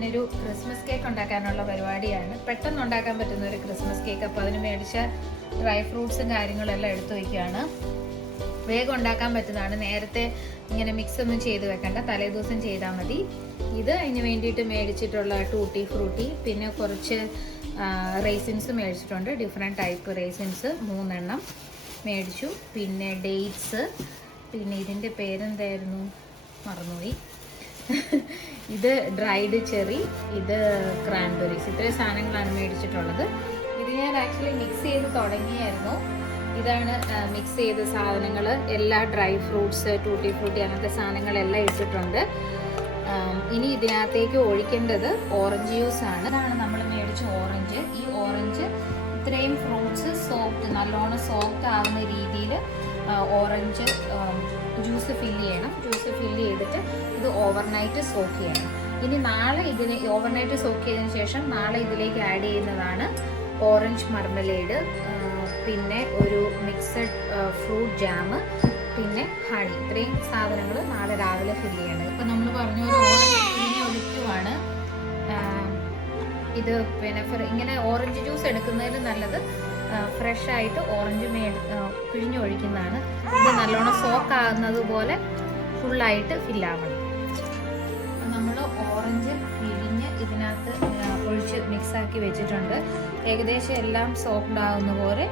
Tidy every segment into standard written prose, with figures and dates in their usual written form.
ഞാനൊരു Christmas cake ഉണ്ടാക്കാനുള്ള പരിപാടിയാണ്. പെട്ടെന്ന് ഉണ്ടാക്കാൻ പറ്റുന്ന ഒരു ക്രിസ്മസ് കേക്ക്. അപ്പോൾ അതിന് മേടിച്ച ഡ്രൈ ഫ്രൂട്ട്സും കാര്യങ്ങളെല്ലാം എടുത്തു വയ്ക്കുകയാണ്. വേഗം ഉണ്ടാക്കാൻ പറ്റുന്നതാണ്. നേരത്തെ ഇങ്ങനെ മിക്സ് ഒന്നും ചെയ്ത് വെക്കണ്ട, തലേദിവസം ചെയ്താൽ മതി. ഇത് അതിന് വേണ്ടിയിട്ട് മേടിച്ചിട്ടുള്ള ടൂട്ടി ഫ്രൂട്ടി, പിന്നെ കുറച്ച് റേസിൻസ് മേടിച്ചിട്ടുണ്ട്. ഡിഫറെൻറ്റ് ടൈപ്പ് റേസിൻസ് 3 എണ്ണം മേടിച്ചു. പിന്നെ ഡേറ്റ്സ്, പിന്നെ ഇതിൻ്റെ പേരെന്തായിരുന്നു മറന്നുപോയി. ഇത് ഡ്രൈഡ് ചെറി, ഇത് ക്രാൻബെറീസ്. ഇത്രയും സാധനങ്ങളാണ് മേടിച്ചിട്ടുള്ളത്. ഇത് ഞാൻ ആക്ച്വലി മിക്സ് ചെയ്ത് തുടങ്ങിയായിരുന്നു. ഇതാണ് മിക്സ് ചെയ്ത സാധനങ്ങൾ. എല്ലാ ഡ്രൈ ഫ്രൂട്ട്സ്, ടൂട്ടി ഫ്രൂട്ടി അങ്ങനത്തെ സാധനങ്ങളെല്ലാം ഇട്ടിട്ടുണ്ട്. ഇനി ഇതിനകത്തേക്ക് ഒഴിക്കേണ്ടത് ഓറഞ്ച് ജ്യൂസ് ആണ്. ഇതാണ് നമ്മൾ മേടിച്ച ഓറഞ്ച്. ഈ ഓറഞ്ച് ഇത്രയും ഫ്രൂട്ട്സ് നല്ലോണം സോഫ്റ്റ് ആവുന്ന രീതിയിൽ ഓറഞ്ച് ജ്യൂസ് ഫില്ല് ചെയ്യണം. ജ്യൂസ് ഫില്ല് ചെയ്തിട്ട് ഇത് ഓവർനൈറ്റ് സോക്ക് ചെയ്യണം. ഇനി നാളെ ഓവർനൈറ്റ് സോക്ക് ചെയ്തതിന് ശേഷം നാളെ ഇതിലേക്ക് ആഡ് ചെയ്യുന്നതാണ് ഓറഞ്ച് മർമലേഡ്, പിന്നെ ഒരു മിക്സഡ് ഫ്രൂട്ട് ജാം, പിന്നെ ഹണി. ഇത്രയും സാധനങ്ങൾ നാളെ രാവിലെ ഫില്ല് ചെയ്യണം. ഇപ്പം നമ്മൾ പറഞ്ഞ പോലെ ഓറഞ്ച് ഒഴിക്കുവാണ്. ഇത് പിന്നെ ഇങ്ങനെ ഓറഞ്ച് ജ്യൂസ് എടുക്കുന്നതിൽ നല്ലത് ഫ്രഷ് ആയിട്ട് ഓറഞ്ച് പിഴിഞ്ഞൊഴിക്കുന്നതാണ്. ഇത് നല്ലോണം സോക്ക് ആകുന്നത് പോലെ ഫുള്ളായിട്ട് ഫില്ലാവണം. നമ്മൾ ഓറഞ്ച് പിഴിഞ്ഞ് ഇതിനകത്ത് ഒഴിച്ച് മിക്സാക്കി വെച്ചിട്ടുണ്ട്. ഏകദേശം എല്ലാം സോക്ക്ഡ് ആകുന്ന പോലെ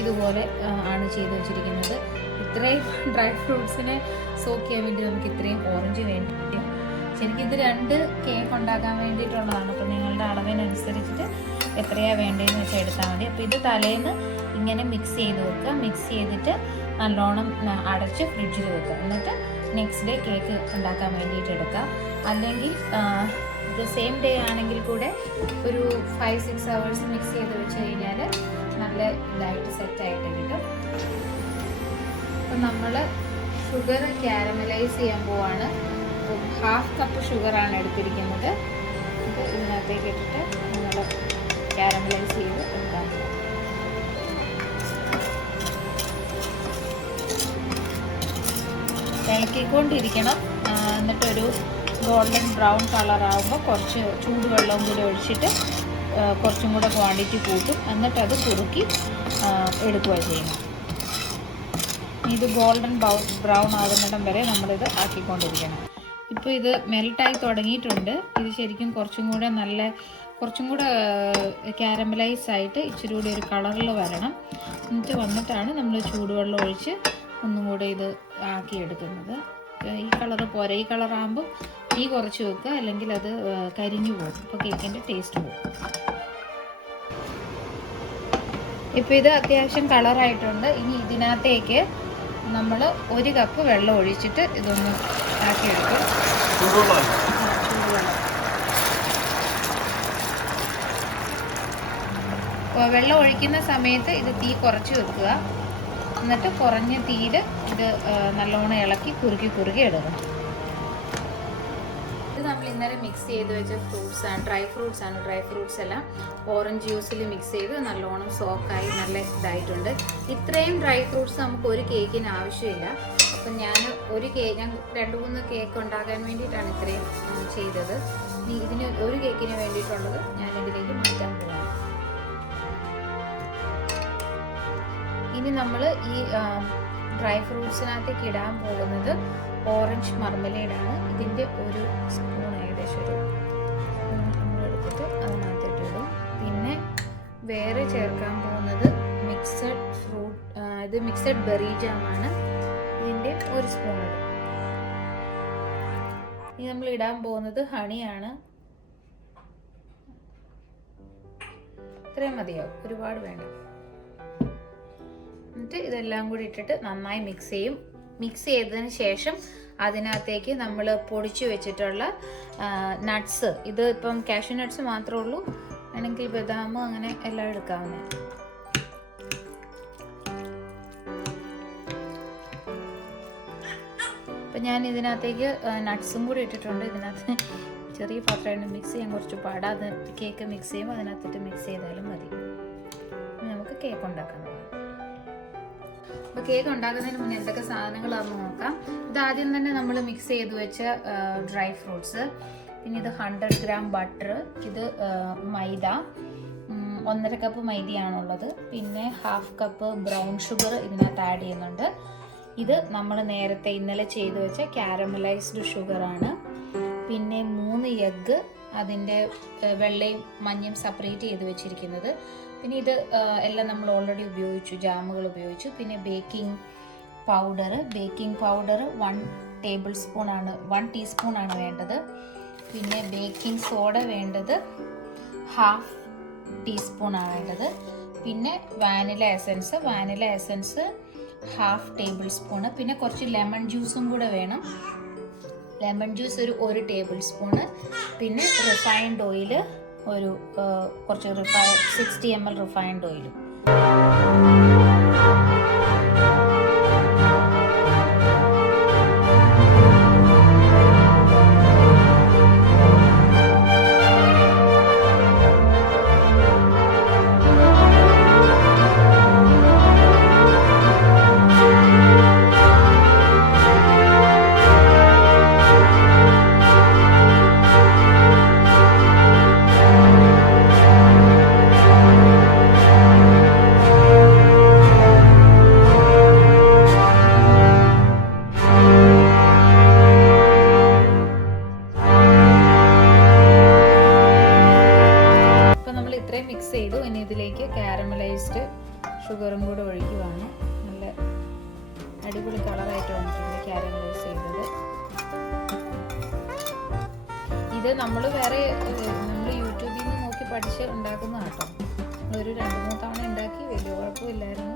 ഇതുപോലെ ആണ് ചെയ്ത് വെച്ചിരിക്കുന്നത്. ഇത്രയും ഡ്രൈ ഫ്രൂട്ട്സിനെ സോക്ക് ചെയ്യാൻ വേണ്ടി നമുക്ക് ഇത്രയും ഓറഞ്ച് വേണ്ടി. ശരിക്കും ഇത് 2 കേക്ക് ഉണ്ടാക്കാൻ വേണ്ടിയിട്ടുള്ളതാണ്. അപ്പോൾ നിങ്ങളുടെ അളവിനനുസരിച്ചിട്ട് എത്രയാണ് വേണ്ടതെന്ന് വെച്ചാൽ എടുത്താൽ മതി. അപ്പോൾ ഇത് തലേന്ന് ഇങ്ങനെ മിക്സ് ചെയ്ത് വെക്കുക. മിക്സ് ചെയ്തിട്ട് നല്ലോണം അടച്ച് ഫ്രിഡ്ജിൽ വെക്കുക. എന്നിട്ട് നെക്സ്റ്റ് ഡേ കേക്ക് ഉണ്ടാക്കാൻ വേണ്ടിയിട്ട് എടുക്കാം. അല്ലെങ്കിൽ ഇത് സെയിം ഡേ ആണെങ്കിൽ കൂടെ ഒരു 5-6 hours മിക്സ് ചെയ്ത് വെച്ച് കഴിഞ്ഞാൽ നല്ല ഇതായിട്ട് സെറ്റായിട്ട് കിട്ടും. അപ്പം നമ്മൾ ഷുഗർ ക്യാരമലൈസ് ചെയ്യാൻ പോവാണ്. 1/2 കപ്പ് ഷുഗറാണ് എടുത്തിരിക്കുന്നത്. ഇത് ഇതിനകത്തേക്ക് ഇട്ടിട്ട് നമ്മൾ ക്യാരമലൈസ് ചെയ്ത് എടുക്കാൻ പോകും. ഇളക്കിക്കൊണ്ടിരിക്കണം. എന്നിട്ടൊരു ഗോൾഡൻ ബ്രൗൺ കളറാകുമ്പോൾ കുറച്ച് ചൂടുവെള്ളവും കൂടി ഒഴിച്ചിട്ട് കുറച്ചും കൂടെ ക്വാണ്ടിറ്റി കൂട്ടും. എന്നിട്ടത് കുറുക്കി എടുക്കുക ചെയ്യണം. ഇത് ഗോൾഡൻ ബ്രൗൺ ആകുന്നിടം വരെ നമ്മളിത് ആക്കിക്കൊണ്ടിരിക്കണം. ഇപ്പോൾ ഇത് മെൽട്ടായി തുടങ്ങിയിട്ടുണ്ട്. ഇത് ശരിക്കും കുറച്ചും കൂടെ ക്യാരമലൈസ് ആയിട്ട് ഇച്ചിരി കൂടി ഒരു കളറിൽ വരണം. എന്നിട്ട് വന്നിട്ടാണ് നമ്മൾ ചൂടുവെള്ളം ഒഴിച്ച് ഒന്നും കൂടെ ഇത് ആക്കിയെടുക്കുന്നത്. ഈ കളറ് പോരാ. ഈ കളറാകുമ്പോൾ തീ കുറച്ച് വെക്കുക, അല്ലെങ്കിൽ അത് കരിഞ്ഞു പോകും. അപ്പോൾ കേക്കിൻ്റെ ടേസ്റ്റ് പോകും. ഇപ്പോൾ ഇത് അത്യാവശ്യം കളറായിട്ടുണ്ട്. ഇനി ഇതിനകത്തേക്ക് നമ്മൾ 1 കപ്പ് വെള്ളം ഒഴിച്ചിട്ട് ഇതൊന്ന് ആക്കിയെടുക്കും. വെള്ളം ഒഴിക്കുന്ന സമയത്ത് ഇത് തീ കുറച്ച് വെക്കുക. എന്നിട്ട് കുറഞ്ഞ തീയിൽ ഇത് നല്ലോണം ഇളക്കി കുറുക്കി എടുക്കണം. ഇത് നമ്മൾ ഇന്നലെ മിക്സ് ചെയ്ത് വെച്ച ഡ്രൈ ഫ്രൂട്ട്സ് എല്ലാം ഓറഞ്ച് ജ്യൂസിൽ മിക്സ് ചെയ്ത് നല്ലോണം സോക്കായി നല്ല ഇതായിട്ടുണ്ട്. ഇത്രയും ഡ്രൈ ഫ്രൂട്ട്സ് നമുക്ക് ഒരു കേക്കിന് ആവശ്യമില്ല. അപ്പം ഞാൻ 2-3 കേക്ക് ഉണ്ടാക്കാൻ വേണ്ടിയിട്ടാണ് ഇത്രയും ചെയ്തത്. ഇതിന് ഒരു കേക്കിന് വേണ്ടിയിട്ടുള്ളത് ഞാൻ ഇതിലേക്ക് മാറ്റാൻ പോകാം. ഇനി നമ്മൾ ഈ ഡ്രൈ ഫ്രൂട്ട്സിനകത്തേക്ക് ഇടാൻ പോകുന്നത് ഓറഞ്ച് മർമലേഡാണ്. ഇതിൻ്റെ ഒരു സ്പൂൺ, ഏകദേശം ഒരു സ്പൂൺ നമ്മൾ എടുത്തിട്ട് അതിനകത്തിട്ട് ഇടും. പിന്നെ വേറെ ചേർക്കാൻ പോകുന്നത് മിക്സഡ് ബെറി ജാമാണ്. ഇതിൻ്റെ ഒരു സ്പൂൺ ഇടും. ഇനി നമ്മൾ ഇടാൻ പോകുന്നത് ഹണിയാണ്. ഇത്രയും മതിയാവും, ഒരുപാട് വേണ്ട. എന്നിട്ട് ഇതെല്ലാം കൂടി ഇട്ടിട്ട് നന്നായി മിക്സ് ചെയ്യും. മിക്സ് ചെയ്തതിന് ശേഷം അതിനകത്തേക്ക് നമ്മൾ പൊടിച്ചു വെച്ചിട്ടുള്ള നട്ട്സ്, ഇത് ഇപ്പം കാഷ്യൂ നട്ട്സ് മാത്രമേ ഉള്ളൂ, വേണമെങ്കിൽ ബദാം അങ്ങനെ എല്ലാം എടുക്കാവുന്നതാണ്. അപ്പം ഞാൻ ഇതിനകത്തേക്ക് നട്ട്സും കൂടി ഇട്ടിട്ടുണ്ട്. ഇതിനകത്ത് ചെറിയ പാത്രമാണ്, മിക്സ് ചെയ്യാൻ കുറച്ച് പാടാ. അത് കേക്ക് മിക്സ് ചെയ്യുമ്പോൾ അതിനകത്തിട്ട് മിക്സ് ചെയ്താലും മതി. നമുക്ക് കേക്ക് ഉണ്ടാക്കാം. അപ്പോൾ കേക്ക് ഉണ്ടാക്കുന്നതിന് മുന്നേ എന്തൊക്കെ സാധനങ്ങളാണെന്ന് നോക്കാം. ഇതാദ്യം തന്നെ നമ്മൾ മിക്സ് ചെയ്ത് വെച്ച ഡ്രൈ ഫ്രൂട്ട്സ്, പിന്നെ ഇത് 100 ഗ്രാം ബട്ടർ, ഇത് മൈദ, 1.5 കപ്പ് മൈദയാണുള്ളത്. പിന്നെ 1/2 കപ്പ് ബ്രൗൺ ഷുഗർ ഇതിനകത്ത് ആഡ് ചെയ്യുന്നുണ്ട്. ഇത് നമ്മൾ നേരത്തെ ഇന്നലെ ചെയ്ത് വെച്ച കാരമലൈസ്ഡ് ഷുഗറാണ്. പിന്നെ 3 എഗ്ഗ്, അതിൻ്റെ വെള്ളയും മഞ്ഞയും സെപ്പറേറ്റ് ചെയ്ത് വെച്ചിരിക്കുന്നത്. പിന്നെ ഇത് എല്ലാം നമ്മൾ ഓൾറെഡി ഉപയോഗിച്ചു, ജാമുകൾ ഉപയോഗിച്ചു. പിന്നെ ബേക്കിംഗ് പൗഡർ 1 ടീസ്പൂണാണ് വേണ്ടത്. പിന്നെ ബേക്കിംഗ് സോഡ വേണ്ടത് 1/2 ടീസ്പൂണാണ് വേണ്ടത്. പിന്നെ വാനില എസൻസ് 1/2 ടേബിൾ സ്പൂണ്. പിന്നെ കുറച്ച് ലെമൺ ജ്യൂസും കൂടെ വേണം. ലെമൺ ജ്യൂസ് ഒരു 1 ടേബിൾ സ്പൂണ്. പിന്നെ റിഫൈൻഡ് ഓയിൽ കുറച്ച് 60 ml റിഫൈൻഡ് ഓയിലും. മിക്സ് ചെയ്തു. ഇനി ഇതിലേക്ക് കാരമലൈസ്ഡ് ഷുഗറും കൂടെ ഒഴിക്കുകയാണ്. നല്ല അടിപൊളി കളറായിട്ട് വന്നിട്ടുണ്ട് കാരമലൈസ് ചെയ്തത്. ഇത് നമ്മൾ യൂട്യൂബിൽ നിന്ന് നോക്കി പഠിച്ച് ഉണ്ടാക്കുന്ന കേട്ടോ. ഒരു 2-3 തവണ ഉണ്ടാക്കി, വലിയ കുഴപ്പമില്ലായിരുന്നു.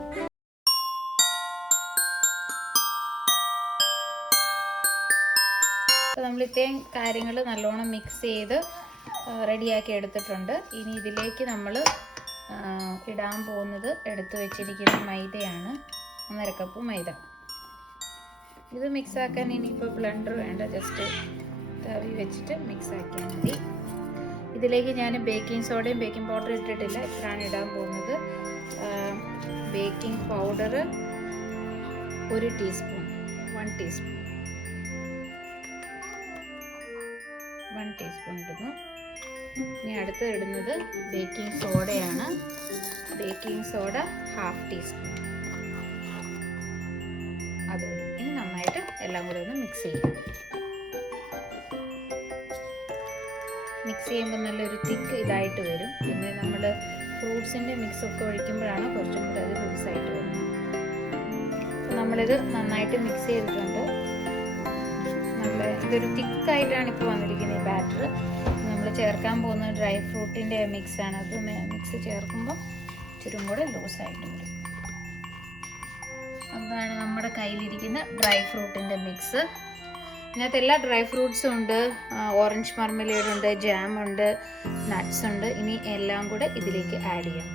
അപ്പോൾ നമ്മൾ ഇത്രയും കാര്യങ്ങൾ നല്ലോണം മിക്സ് ചെയ്ത് റെഡിയാക്കി എടുത്തിട്ടുണ്ട്. ഇനി ഇതിലേക്ക് നമ്മൾ ഇടാൻ പോകുന്നത് എടുത്തു വെച്ചിരിക്കുന്ന മൈദയാണ്. 1.5 കപ്പ് മൈദ. ഇത് മിക്സാക്കാൻ ഇനിയിപ്പോൾ ബ്ലെൻഡർ വേണ്ട, ജസ്റ്റ് തവി വെച്ചിട്ട് മിക്സ് ആക്കിയാൽ മതി. ഇതിലേക്ക് ഞാൻ ബേക്കിംഗ് സോഡയും ബേക്കിംഗ് പൗഡർ ഇട്ടിട്ടില്ല, ഇത്രയാണ് ഇടാൻ പോകുന്നത്. ബേക്കിംഗ് പൗഡർ 1 ടീസ്പൂൺ ഇടുന്നു. ഇനി അടുത്ത് ഇടുന്നത് ബേക്കിംഗ് സോഡയാണ്. ബേക്കിംഗ് സോഡ 1/2 ടീസ്പൂൺ അതുകൂടി. ഇനി നന്നായിട്ട് എല്ലാം കൂടി ഒന്ന് മിക്സ് ചെയ്യും. മിക്സ് ചെയ്യുമ്പോൾ നല്ലൊരു തിക്ക് ഇതായിട്ട് വരും. പിന്നെ നമ്മൾ ഫ്രൂട്ട്സിൻ്റെ മിക്സൊക്കെ ഒഴിക്കുമ്പോഴാണ് കുറച്ചും കൂടി അത് ലൂസായിട്ട് വരുന്നത്. നമ്മളിത് നന്നായിട്ട് മിക്സ് ചെയ്തിട്ടുണ്ട്. ഇതൊരു തിക്കായിട്ടാണ് ഇപ്പോൾ വന്നിരിക്കുന്നത് ഈ ബാറ്റർ. നമ്മൾ ചേർക്കാൻ പോകുന്ന ഡ്രൈ ഫ്രൂട്ടിൻ്റെ മിക്സാണ്. അത് മിക്സ് ചേർക്കുമ്പോൾ ഇച്ചിരി കൂടെ ലൂസായിട്ട് വരും. അതാണ് നമ്മുടെ കയ്യിലിരിക്കുന്ന ഡ്രൈ ഫ്രൂട്ടിൻ്റെ മിക്സ്. ഇതിനകത്ത് എല്ലാ ഡ്രൈ ഫ്രൂട്ട്സും ഉണ്ട്. ഓറഞ്ച് മർമലേഡ് ഉണ്ട്, ജാം ഉണ്ട്, നട്ട്സ് ഉണ്ട്. ഇനി എല്ലാം കൂടെ ഇതിലേക്ക് ആഡ് ചെയ്യാം.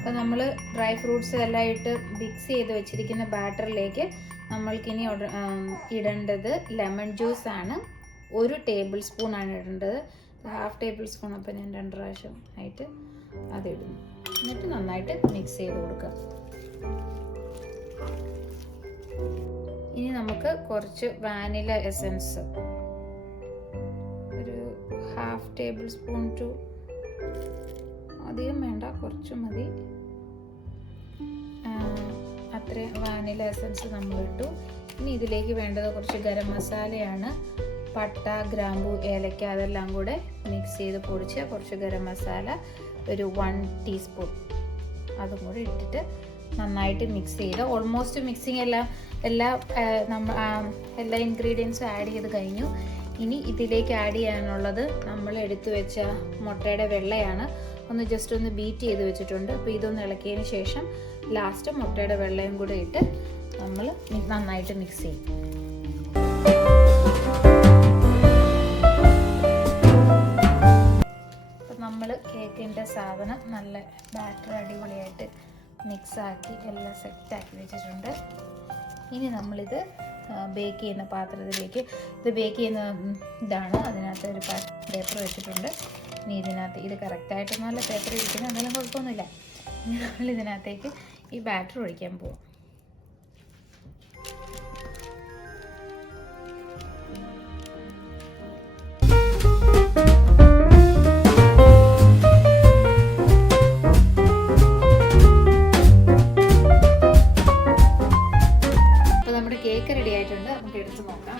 അപ്പോൾ നമ്മൾ ഡ്രൈ ഫ്രൂട്ട്സ് എല്ലാം ഇട്ട് മിക്സ് ചെയ്ത് വെച്ചിരിക്കുന്ന ബാറ്ററിലേക്ക് നമ്മൾക്കിനി ഇടേണ്ടത് ലെമൺ ജ്യൂസാണ്. 1 ടേബിൾ സ്പൂണാണ് ഇടേണ്ടത്. 1/2 ടേബിൾ സ്പൂൺ, അപ്പോൾ ഞാൻ 2 പ്രാവശ്യം ആയിട്ട് അതിടുന്നു. എന്നിട്ട് നന്നായിട്ട് മിക്സ് ചെയ്ത് കൊടുക്കുക. ഇനി നമുക്ക് കുറച്ച് വാനില എസൻസ്, ഒരു 1/2 ടേബിൾ സ്പൂൺ ടു, അധികം വേണ്ട, കുറച്ച് മതി, അത്രയും വാനില എസൻസ് നമ്മൾ ഇട്ടു. ഇനി ഇതിലേക്ക് വേണ്ടത് കുറച്ച് ഗരം മസാലയാണ്. പട്ട, ഗ്രാമ്പു, ഏലക്ക അതെല്ലാം കൂടെ മിക്സ് ചെയ്ത് പൊടിച്ച കുറച്ച് ഗരം മസാല, ഒരു 1 ടീസ്പൂൺ അതും കൂടി ഇട്ടിട്ട് നന്നായിട്ട് മിക്സ് ചെയ്ത് ഓൾമോസ്റ്റ് മിക്സിങ് എല്ലാ ഇൻഗ്രീഡിയൻസും ആഡ് ചെയ്ത് കഴിഞ്ഞു. ഇനി ഇതിലേക്ക് ആഡ് ചെയ്യാനുള്ളത് നമ്മൾ എടുത്തു വെച്ച മുട്ടയുടെ വെള്ളയാണ്. ജസ്റ്റ് ഒന്ന് ബീറ്റ് ചെയ്ത് വെച്ചിട്ടുണ്ട്. അപ്പോൾ ഇതൊന്ന് ഇളക്കിയതിന് ശേഷം ലാസ്റ്റ് മുട്ടയുടെ വെള്ളയും കൂടെ ഇട്ട് നമ്മൾ നന്നായിട്ട് മിക്സ് ചെയ്യും. അപ്പം നമ്മൾ കേക്കിൻ്റെ സാധനം നല്ല ബാറ്റർ അടിപൊളിയായിട്ട് മിക്സാക്കി എല്ലാം സെറ്റാക്കി വെച്ചിട്ടുണ്ട്. ഇനി നമ്മളിത് ബേക്ക് ചെയ്യുന്ന പാത്രത്തിലേക്ക്, ഇത് ബേക്ക് ചെയ്യുന്ന ഇതാണ്, അതിനകത്ത് ഒരു പേപ്പർ വെച്ചിട്ടുണ്ട്. ഇനി ഇതിനകത്ത് ഇത് കറക്റ്റായിട്ട് നല്ല പേപ്പർ ഇരിക്കുന്നത്, എന്തായാലും കുഴപ്പമൊന്നുമില്ല. ഇനി നമ്മളിതിനകത്തേക്ക് ഈ ബാറ്റർ ഒഴിക്കാൻ പോകും. കേക്ക് റെഡി ആയിട്ടുണ്ട്, നമുക്ക് എടുത്ത് നോക്കാം.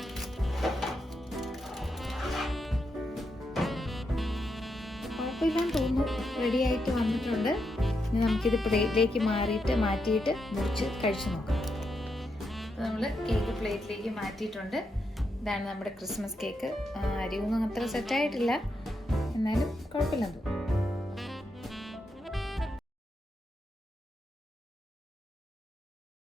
കുഴപ്പമില്ലാന്ന് തോന്നുന്നു, റെഡി ആയിട്ട് വന്നിട്ടുണ്ട്. ഇനി നമുക്കിത് പ്ലേറ്റിലേക്ക് മാറ്റിയിട്ട് മുറിച്ച് കഴിച്ചു നോക്കാം. അപ്പോൾ നമ്മൾ കേക്ക് പ്ലേറ്റിലേക്ക് മാറ്റിയിട്ടുണ്ട്. ഇതാണ് നമ്മുടെ ക്രിസ്മസ് കേക്ക്. അരിയൊന്നും അത്ര സെറ്റായിട്ടില്ല, എന്നാലും കുഴപ്പമില്ലെന്ന് തോന്നുന്നു.